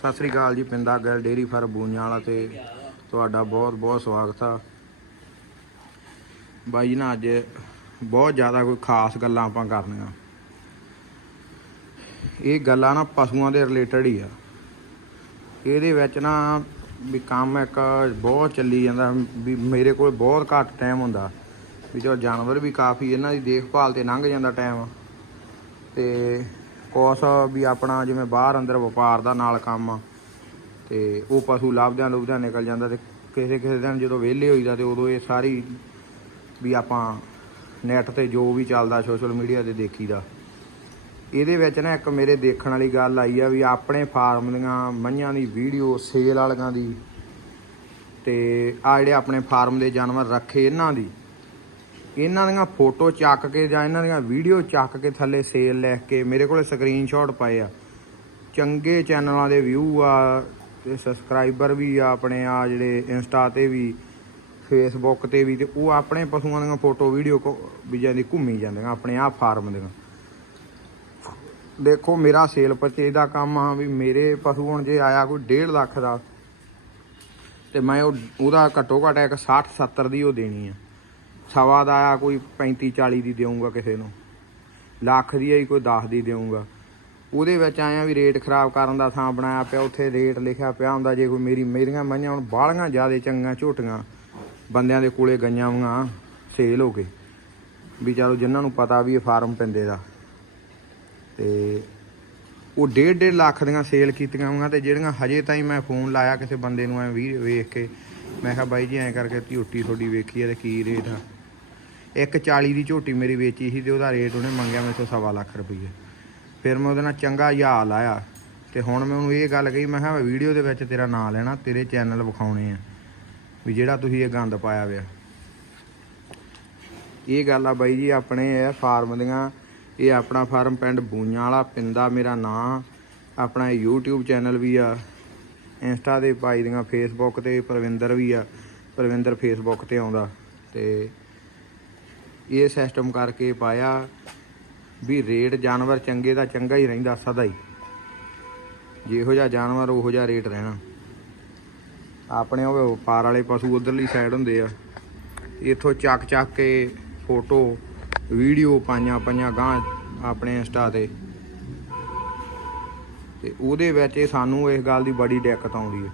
ਸਤਿ ਸ੍ਰੀ ਅਕਾਲ ਜੀ ਪਿੰਦਾ ਗੱਲ dairy for ਬੂਈਆਂ Wala ਤੇ ਤੁਹਾਡਾ ਬਹੁਤ ਬਹੁਤ ਸਵਾਗਤ ਆ। ਬਾਈ ਜੀ, ਨਾ ਅੱਜ ਬਹੁਤ ਜ਼ਿਆਦਾ ਕੋਈ ਖਾਸ ਗੱਲਾਂ ਆਪਾਂ ਕਰਨੀਆਂ। ਇਹ ਗੱਲਾਂ ਨਾ ਪਸ਼ੂਆਂ ਦੇ ਰਿਲੇਟਡ ਹੀ ਆ। ਇਹਦੇ ਵਿੱਚ ਨਾ ਵੀ ਕੰਮ ਇੱਕ ਬਹੁਤ ਚੱਲੀ ਜਾਂਦਾ, ਵੀ ਮੇਰੇ ਕੋਲ ਬਹੁਤ ਘੱਟ ਟਾਈਮ ਹੁੰਦਾ। ਵੀ ਚਲੋ ਜਾਨਵਰ ਵੀ ਕਾਫੀ, ਇਹਨਾਂ ਦੀ ਦੇਖਭਾਲ ਤੇ ਲੰਘ ਜਾਂਦਾ ਟਾਈਮ ਤੇ ਕੁਛ ਵੀ ਆਪਣਾ ਜਿਵੇਂ ਬਾਹਰ ਅੰਦਰ ਵਪਾਰ ਦਾ ਨਾਲ ਕੰਮ ਆ ਤੇ ਉਹ ਪਸ਼ੂ ਲੱਭਦਿਆਂ ਲੁਭਦਿਆਂ ਨਿਕਲ ਜਾਂਦਾ ਤੇ ਕਿਸੇ ਕਿਸੇ ਦਿਨ ਜਦੋਂ ਵਿਹਲੇ ਹੋਈਦਾ ਤੇ ਉਦੋਂ ਇਹ ਸਾਰੀ ਵੀ ਆਪਾਂ ਨੈਟ ਤੇ ਜੋ ਵੀ ਚੱਲਦਾ ਸੋਸ਼ਲ ਮੀਡੀਆ ਤੇ ਦੇਖੀਦਾ। ਇਹਦੇ ਵਿੱਚ ਨਾ ਇੱਕ ਮੇਰੇ ਦੇਖਣ ਵਾਲੀ ਗੱਲ ਆਈ ਆ ਵੀ ਆਪਣੇ ਫਾਰਮ ਦੀਆਂ ਮੱਝਾਂ ਦੀ ਵੀਡੀਓ ਸੇਲ ਵਾਲਿਆਂ ਦੀ ਤੇ ਆ ਜਿਹੜੇ ਆਪਣੇ ਫਾਰਮ ਦੇ ਜਾਨਵਰ ਰੱਖੇ ਇਹਨਾਂ ਦੀ ਇਹਨਾਂ ਦੀਆਂ ਫੋਟੋ ਚੱਕ ਕੇ ਜਾਂ ਇਹਨਾਂ ਦੀਆਂ ਵੀਡੀਓ ਚੱਕ ਕੇ ਥੱਲੇ ਸੇਲ ਲਿਖ ਕੇ ਮੇਰੇ ਕੋਲੇ ਸਕਰੀਨਸ਼ਾਟ ਪਏ ਆ। ਚੰਗੇ ਚੈਨਲਾਂ ਦੇ ਵਿਊ ਆ ਤੇ ਸਬਸਕ੍ਰਾਈਬਰ ਵੀ ਆ ਆਪਣੇ ਆ ਜਿਹੜੇ ਇੰਸਟਾ ਤੇ ਵੀ ਫੇਸਬੁੱਕ ਤੇ ਵੀ ਤੇ ਉਹ ਆਪਣੇ ਪਸ਼ੂਆਂ ਦੀਆਂ ਫੋਟੋ ਵੀਡੀਓ ਵੀ ਜਾਂਦੀ ਘੁੰਮੀ ਜਾਂਦੀਆਂ, ਆਪਣੇ ਆ ਫਾਰਮ ਦੀਆਂ। ਦੇਖੋ ਮੇਰਾ ਸੇਲ ਪਰਚੇਜ ਦਾ ਕੰਮ ਆ ਵੀ ਮੇਰੇ ਪਸ਼ੂ ਹੁਣ ਜੇ ਆਇਆ ਕੋਈ 1.5 ਲੱਖ ਦਾ ਤੇ ਮੈਂ ਉਹਦਾ ਘੱਟੋ ਘੱਟ ਇੱਕ 60 70 ਦੀ ਉਹ ਦੇਣੀ ਆ। ਸਵਾ ਦਾ ਆ ਕੋਈ 35 40 ਦੀ ਦੇਊਂਗਾ ਕਿਸੇ ਨੂੰ। ਲੱਖ ਦੀ ਆਈ ਕੋਈ 10 ਦੀ ਦੇਊਂਗਾ। ਉਹਦੇ ਵਿੱਚ ਆਇਆ ਵੀ ਰੇਟ ਖਰਾਬ ਕਰਨ ਦਾ ਥਾਂ ਬਣਾਇਆ ਪਿਆ, ਉੱਥੇ ਰੇਟ ਲਿਖਿਆ ਪਿਆ ਹੁੰਦਾ, ਜੇ ਕੋਈ ਮੇਰੀ, ਮੇਰੀਆਂ ਮਈਆਂ ਹੁਣ ਬਾਹਲੀਆਂ ਜ਼ਿਆਦੇ ਚੰਗੀਆਂ ਝੋਟੀਆਂ, ਬੰਦਿਆਂ ਦੇ ਕੋਲੇ ਗਈਆਂ ਵਾਂ ਸੇਲ ਹੋ ਕੇ। ਵੀ ਚਲੋ ਜਿਨ੍ਹਾਂ ਨੂੰ ਪਤਾ ਵੀ ਇਹ ਫਾਰਮ ਪੈਂਦੇ ਦਾ। ਤੇ ਉਹ 1.5 ਲੱਖ ਦੀਆਂ ਸੇਲ ਕੀਤੀਆਂ ਵਾਂ ਤੇ ਜਿਹੜੀਆਂ ਹਜੇ ਤਾਈਂ ਮੈਂ ਫੋਨ ਲਾਇਆ ਕਿਸੇ ਬੰਦੇ ਨੂੰ ਐ ਵੀ ਵੇਖ ਕੇ, ਮੈਂ ਕਿਹਾ ਬਾਈ ਜੀ ਐਂ ਕਰਕੇ ਝੋਟੀ ਤੁਹਾਡੀ ਵੇਖੀ ਐ ਤੇ ਕੀ ਰੇਟ ਆ। ਇੱਕ 40 ਦੀ ਝੋਟੀ ਮੇਰੀ ਵੇਚੀ ਸੀ ਤੇ ਉਹਦਾ ਰੇਟ ਉਹਨੇ ਮੰਗਿਆ ਮੇਰੇ ਤੋਂ ਸਵਾ ਲੱਖ ਰੁਪਈਏ। ਫਿਰ ਮੈਂ ਉਹਦੇ ਨਾਲ ਚੰਗਾ ਯਾ ਲਾਇਆ ਤੇ ਹੁਣ ਮੈਂ ਉਹਨੂੰ ਇਹ ਗੱਲ ਕਹੀ, ਮੈਂ ਕਿਹਾ, ਮੈਂ ਵੀਡੀਓ ਦੇ ਵਿੱਚ ਤੇਰਾ ਨਾਂ ਲੈਣਾ, ਤੇਰੇ ਚੈਨਲ ਵਿਖਾਉਣੇ ਆ, ਵੀ ਜਿਹੜਾ ਤੁਸੀਂ ਇਹ ਗੰਦ ਪਾਇਆ ਵਿਆ ਇਹ ਗੱਲ ਆ ਬਾਈ ਜੀ, ਆਪਣੇ ਇਹ ਫਾਰਮ ਦੀਆਂ, ਇਹ ਆਪਣਾ ਫਾਰਮ ਪਿੰਡ ਬੂਈਆਂ ਵਾਲਾ ਪਿੰਦਾ ਮੇਰਾ ਨਾਂ, ਆਪਣਾ YouTube ਚੈਨਲ ਵੀ ਆ, ਇੰਸਟਾ ਤੇ ਪਾਈ ਦੀਆਂ ਫੇਸਬੁੱਕ ਤੇ ਪ੍ਰਵਿੰਦਰ ਵੀ ਆ, ਪ੍ਰਵਿੰਦਰ ਫੇਸਬੁੱਕ ਤੇ ਆਉਂਦਾ ਤੇ ਇਹ ਸਿਸਟਮ ਕਰਕੇ ਪਾਇਆ ਵੀ ਰੇਟ ਜਾਨਵਰ ਚੰਗੇ ਦਾ ਚੰਗਾ ਹੀ ਰਹਿੰਦਾ ਸਦਾ ਹੀ। ਜਿਹੋ ਜਿਹਾ ਜਾਨਵਰ, ਉਹੋ ਜਿਹਾ ਰੇਟ ਰਹਿਣਾ। ਆਪਣੇ ਉਹ ਵਪਾਰ ਵਾਲੇ ਪਸ਼ੂ ਉਧਰਲੀ ਸਾਈਡ ਹੁੰਦੇ ਆ। ਇੱਥੋਂ ਚੱਕ ਚੱਕ ਕੇ ਫੋਟੋ, ਵੀਡੀਓ ਪਾਈਆਂ ਪਾਈਆਂ ਗਾਂ ਆਪਣੇ ਇੰਸਟਾ ਤੇ। ਤੇ ਉਹਦੇ ਵਿੱਚ ਸਾਨੂੰ ਇਸ ਗੱਲ ਦੀ ਬੜੀ ਦਿੱਕਤ ਆਉਂਦੀ ਹੈ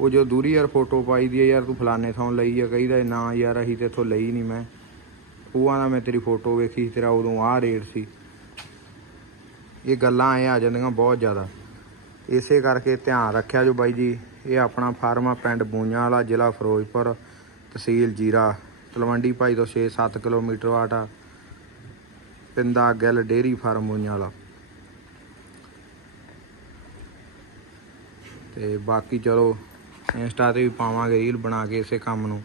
ਉਹ ਜੋ ਦੂਰੀ ਯਾਰ ਫੋਟੋ ਪਾਈ ਦੀ ਹੈ ਯਾਰ ਤੂੰ ਫਲਾਣੇ ਥਾਂ ਲਈ ਆ ਕਹੀਦਾ ਨਾ ਯਾਰ ਅਸੀਂ ਤੇ ਇੱਥੋਂ ਲਈ ਨਹੀਂ ਮੈਂ। ਉਹ ਆਂਦਾ ਮੈਂ ਤੇਰੀ ਫੋਟੋ ਵੇਖੀ ਸੀ, ਤੇਰਾ ਉਦੋਂ ਆਹ ਰੇਟ ਸੀ। ਇਹ ਗੱਲਾਂ ਐ ਆ ਜਾਂਦੀਆਂ ਬਹੁਤ ਜ਼ਿਆਦਾ। ਇਸੇ ਕਰਕੇ ਧਿਆਨ ਰੱਖਿਆ ਜੋ ਬਾਈ ਜੀ ਇਹ ਆਪਣਾ ਫਾਰਮ ਆ ਪਿੰਡ ਬੂਈਆਂ ਵਾਲਾ ਜ਼ਿਲ੍ਹਾ ਫਿਰੋਜ਼ਪੁਰ ਤਹਿਸੀਲ ਜੀਰਾ। ਤਲਵੰਡੀ ਭਾਈ ਤੋਂ 6-7 ਕਿਲੋਮੀਟਰ ਆਟਾ ਪਿੰਦਾ ਗਿੱਲ ਡੇਰੀ ਫਾਰਮ ਬੂਈਆਂ ਵਾਲਾ। ਤੇ ਬਾਕੀ ਚਲੋ ਇੰਸਟਾ ਤੇ ਵੀ ਪਾਵਾਂਗੇ ਰੀਲ ਬਣਾ ਕੇ ਇਸੇ ਕੰਮ ਨੂੰ।